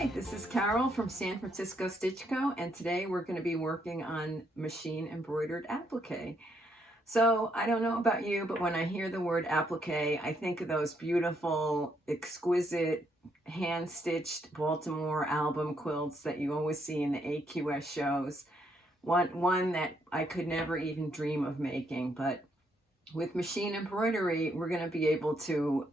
Hi, this is Carol from San Francisco Stitch Co. and today we're going to be working on Machine Embroidered Applique. So I don't know about you, but when I hear the word applique, I think of those beautiful, exquisite, hand-stitched Baltimore album quilts that you always see in the AQS shows. One that I could never even dream of making, but with machine embroidery, we're going to be able to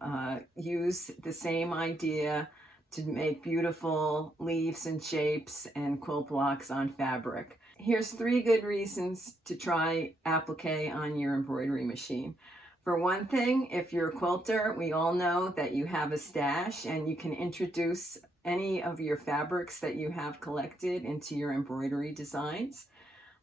use the same idea to make beautiful leaves and shapes and quilt blocks on fabric. Here's 3 good reasons to try applique on your embroidery machine. For one thing, if you're a quilter, we all know that you have a stash and you can introduce any of your fabrics that you have collected into your embroidery designs.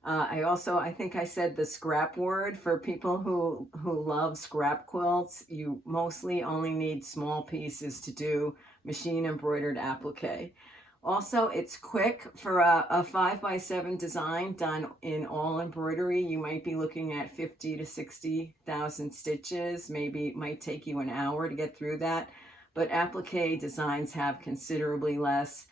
I think I said the scrap word. For people who love scrap quilts, you mostly only need small pieces to do machine embroidered applique. Also, it's quick. For a 5x7 design done in all embroidery, you might be looking at 50 to 60,000 stitches. Maybe it might take you an hour to get through that, but applique designs have considerably less,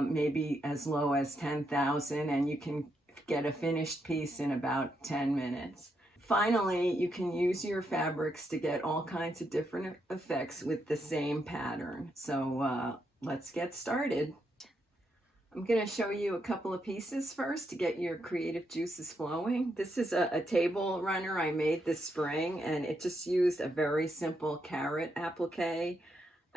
maybe as low as 10,000, and you can get a finished piece in about 10 minutes. Finally, you can use your fabrics to get all kinds of different effects with the same pattern. So let's get started. I'm going to show you a couple of pieces first to get your creative juices flowing. This is a table runner I made this spring, and it just used a very simple carrot applique.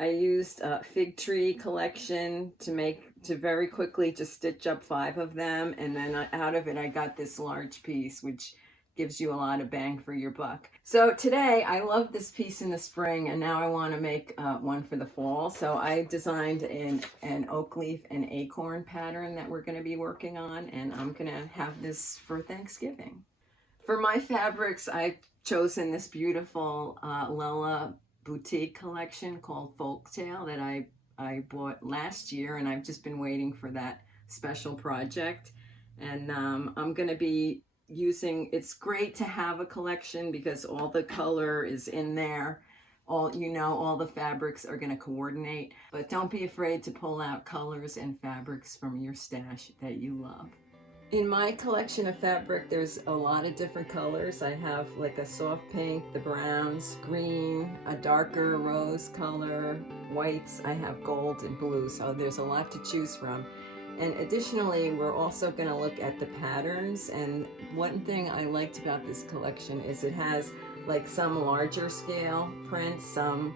I used a fig tree collection to very quickly just stitch up 5 of them, and then out of it I got this large piece, which gives you a lot of bang for your buck. So today, I love this piece in the spring, and now I want to make one for the fall. So I designed an oak leaf and acorn pattern that we're going to be working on, and I'm going to have this for Thanksgiving. For my fabrics, I've chosen this beautiful Lella boutique collection called Folktale that I bought last year, and I've just been waiting for that special project. And I'm going to be using, it's great to have a collection because all the color is in there. All the fabrics are going to coordinate, but don't be afraid to pull out colors and fabrics from your stash that you love. In my collection of fabric, there's a lot of different colors. I have like a soft pink, the browns, green, a darker rose color, whites. I have gold and blue, so there's a lot to choose from. And additionally, we're also going to look at the patterns. And one thing I liked about this collection is it has like some larger scale prints, some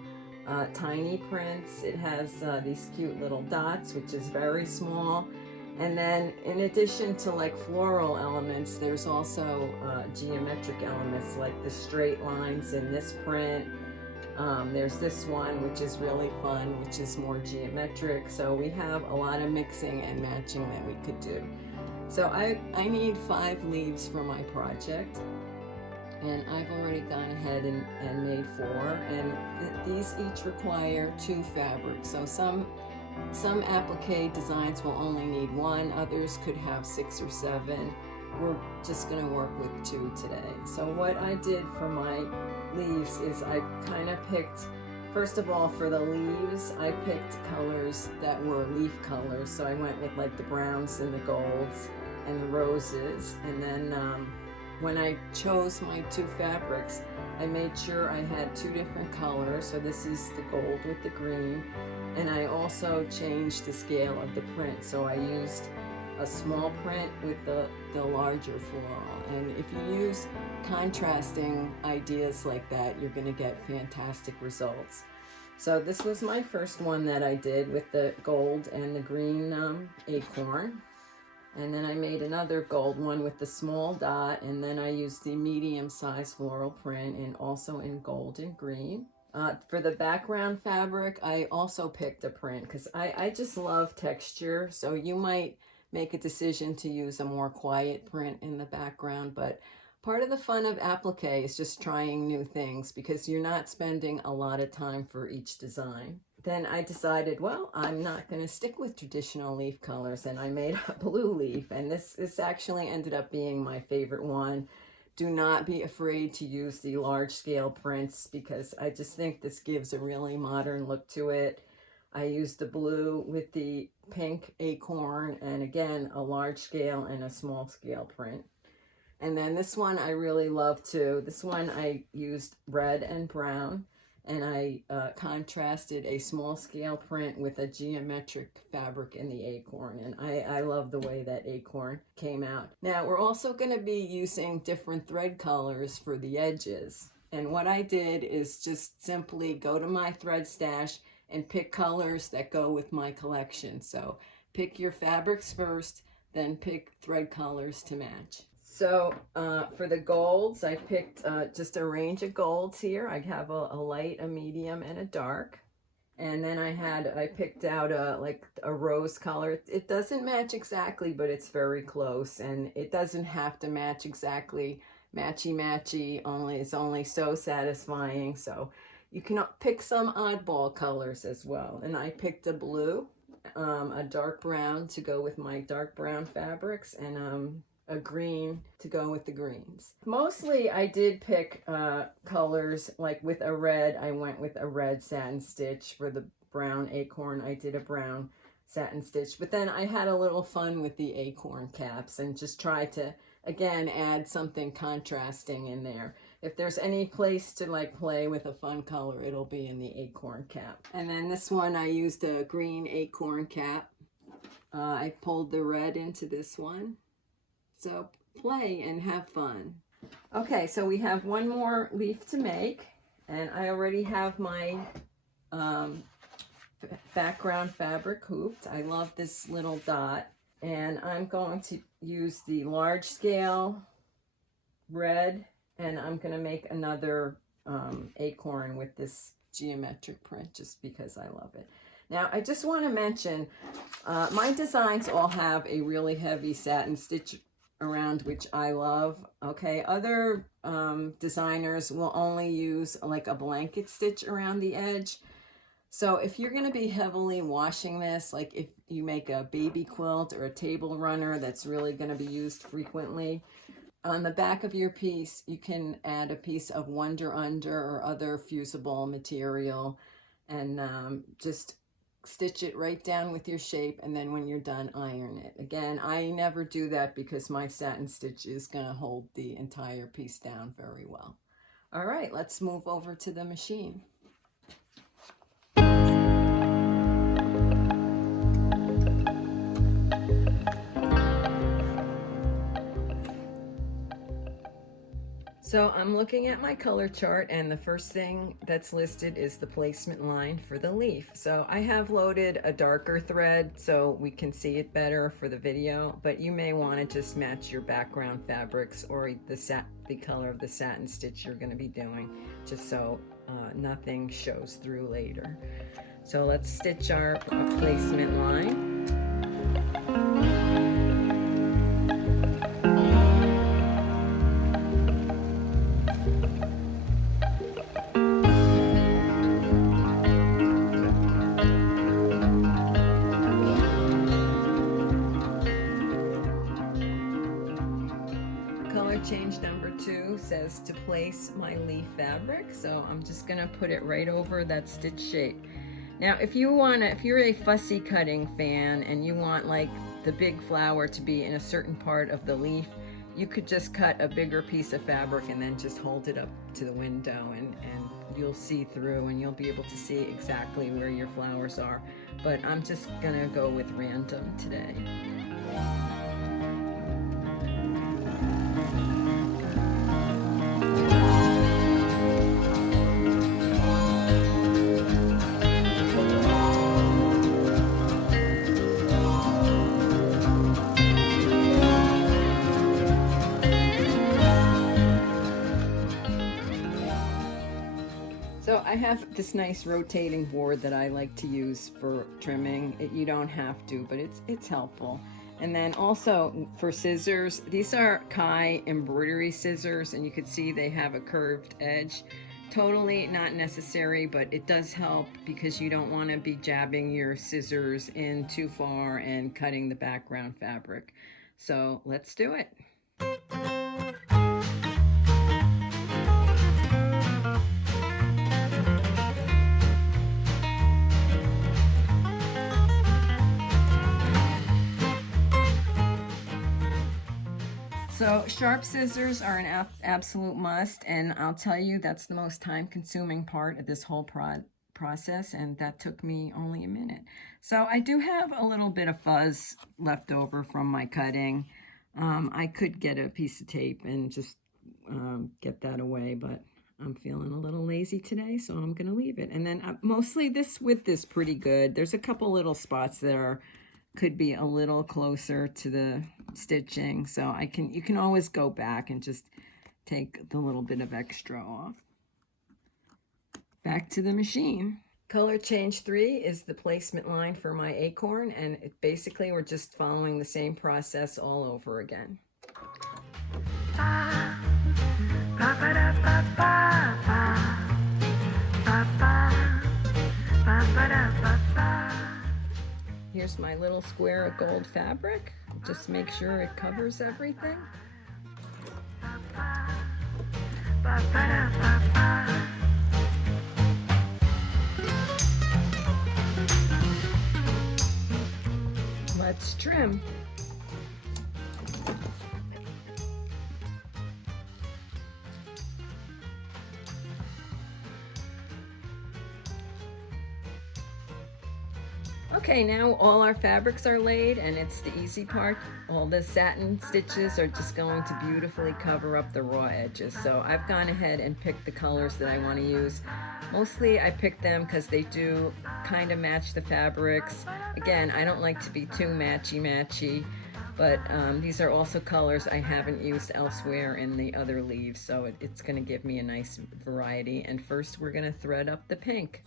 tiny prints. It has these cute little dots, which is very small. And then in addition to like floral elements, there's also geometric elements like the straight lines in this print. There's this one, which is really fun, which is more geometric. So we have a lot of mixing and matching that we could do. So I need 5 leaves for my project, and I've already gone ahead and made 4. And these each require 2 fabrics. So some applique designs will only need 1, others could have 6 or 7. We're just going to work with 2 today. So what I did for my leaves is I kind of picked, first of all, for the leaves, I picked colors that were leaf colors. So I went with like the browns and the golds and the roses. And then when I chose my 2 fabrics, I made sure I had 2 different colors. So this is the gold with the green. And I also changed the scale of the print. So I used a small print with the larger floral. And if you use contrasting ideas like that, you're going to get fantastic results. So this was my first one that I did with the gold and the green acorn. And then I made another gold one with the small dot, and then I used the medium-sized floral print and also in gold and green. For the background fabric, I also picked a print because I just love texture. So you might make a decision to use a more quiet print in the background, but part of the fun of applique is just trying new things because you're not spending a lot of time for each design. Then I decided, well, I'm not going to stick with traditional leaf colors, and I made a blue leaf, and this actually ended up being my favorite one. Do not be afraid to use the large scale prints because I just think this gives a really modern look to it. I used the blue with the pink acorn, and again, a large scale and a small scale print. And then this one I really love too. This one I used red and brown, and I contrasted a small scale print with a geometric fabric in the acorn, and I love the way that acorn came out. Now we're also going to be using different thread colors for the edges, and what I did is just simply go to my thread stash and pick colors that go with my collection. So pick your fabrics first, then pick thread colors to match. So for the golds, I picked just a range of golds here. I have a light, a medium, and a dark. And then I picked out like a rose color. It doesn't match exactly, but it's very close. And it doesn't have to match exactly matchy-matchy, it's only so satisfying. So you can pick some oddball colors as well. And I picked a blue, a dark brown to go with my dark brown fabrics, and a green to go with the greens. Mostly I did pick colors, like with a red, I went with a red satin stitch. For the brown acorn, I did a brown satin stitch. But then I had a little fun with the acorn caps and just tried to, again, add something contrasting in there. If there's any place to like play with a fun color, it'll be in the acorn cap. And then this one, I used a green acorn cap. I pulled the red into this one. So play and have fun. Okay, so we have one more leaf to make, and I already have my background fabric hooped. I love this little dot, and I'm going to use the large scale red, and I'm going to make another acorn with this geometric print just because I love it. Now, I just want to mention, my designs all have a really heavy satin stitch around, which I love. Okay, other designers will only use like a blanket stitch around the edge. So if you're going to be heavily washing this, like if you make a baby quilt or a table runner that's really going to be used frequently, on the back of your piece, you can add a piece of Wonder Under or other fusible material, and just stitch it right down with your shape, and then when you're done, iron it. Again, I never do that because my satin stitch is going to hold the entire piece down very well. All right, let's move over to the machine. So I'm looking at my color chart, and the first thing that's listed is the placement line for the leaf. So I have loaded a darker thread so we can see it better for the video, but you may want to just match your background fabrics or the color of the satin stitch you're going to be doing, just so nothing shows through later. So let's stitch our placement line. Change number 2 says to place my leaf fabric, so I'm just gonna put it right over that stitch shape. Now if you're a fussy cutting fan and you want like the big flower to be in a certain part of the leaf, you could just cut a bigger piece of fabric and then just hold it up to the window, and you'll see through and you'll be able to see exactly where your flowers are. But I'm just gonna go with random today. So I have this nice rotating board that I like to use for trimming. You don't have to, but it's helpful. And then also for scissors, these are Kai embroidery scissors, and you can see they have a curved edge. Totally not necessary, but it does help because you don't want to be jabbing your scissors in too far and cutting the background fabric. So let's do it. So sharp scissors are an absolute must, and I'll tell you that's the most time-consuming part of this whole process, and that took me only a minute. So I do have a little bit of fuzz left over from my cutting. I could get a piece of tape and just get that away, but I'm feeling a little lazy today, so I'm gonna leave it. And then mostly this width is pretty good. There's a couple little spots that could be a little closer to the stitching, so you can always go back and just take the little bit of extra off. Back to the machine. Color change 3 is the placement line for my acorn, and basically we're just following the same process all over again. Here's my little square of gold fabric. Just make sure it covers everything. Let's trim. Okay, now all our fabrics are laid, and it's the easy part. All the satin stitches are just going to beautifully cover up the raw edges. So I've gone ahead and picked the colors that I want to use. Mostly I picked them because they do kind of match the fabrics. Again, I don't like to be too matchy-matchy, but these are also colors I haven't used elsewhere in the other leaves, so it's going to give me a nice variety. And first we're going to thread up the pink.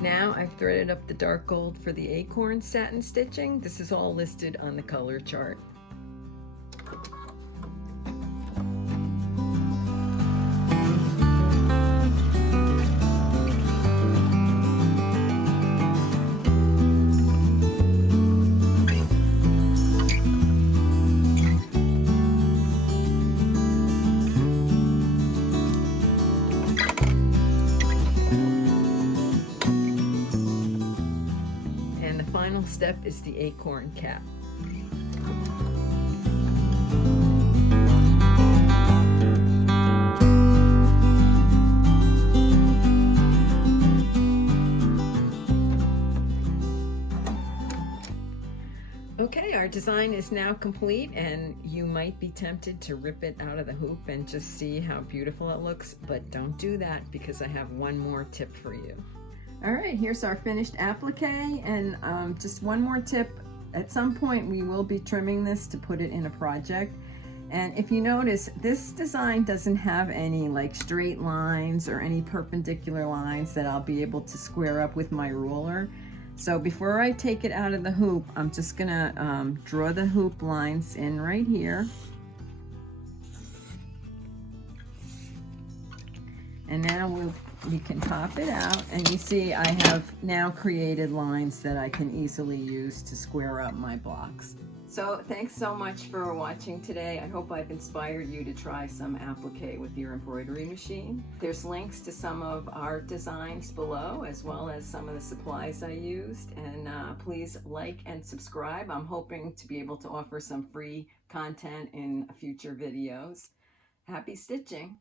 Now I've threaded up the dark gold for the acorn satin stitching. This is all listed on the color chart. Final step is the acorn cap. Okay, our design is now complete, and you might be tempted to rip it out of the hoop and just see how beautiful it looks, but don't do that because I have one more tip for you. All right, here's our finished applique, and just one more tip. At some point we will be trimming this to put it in a project, and if you notice, this design doesn't have any like straight lines or any perpendicular lines that I'll be able to square up with my ruler. So before I take it out of the hoop, I'm just gonna draw the hoop lines in right here. And now we can pop it out, and you see I have now created lines that I can easily use to square up my blocks. So thanks so much for watching today. I hope I've inspired you to try some applique with your embroidery machine. There's links to some of our designs below, as well as some of the supplies I used. And please like and subscribe. I'm hoping to be able to offer some free content in future videos. Happy stitching!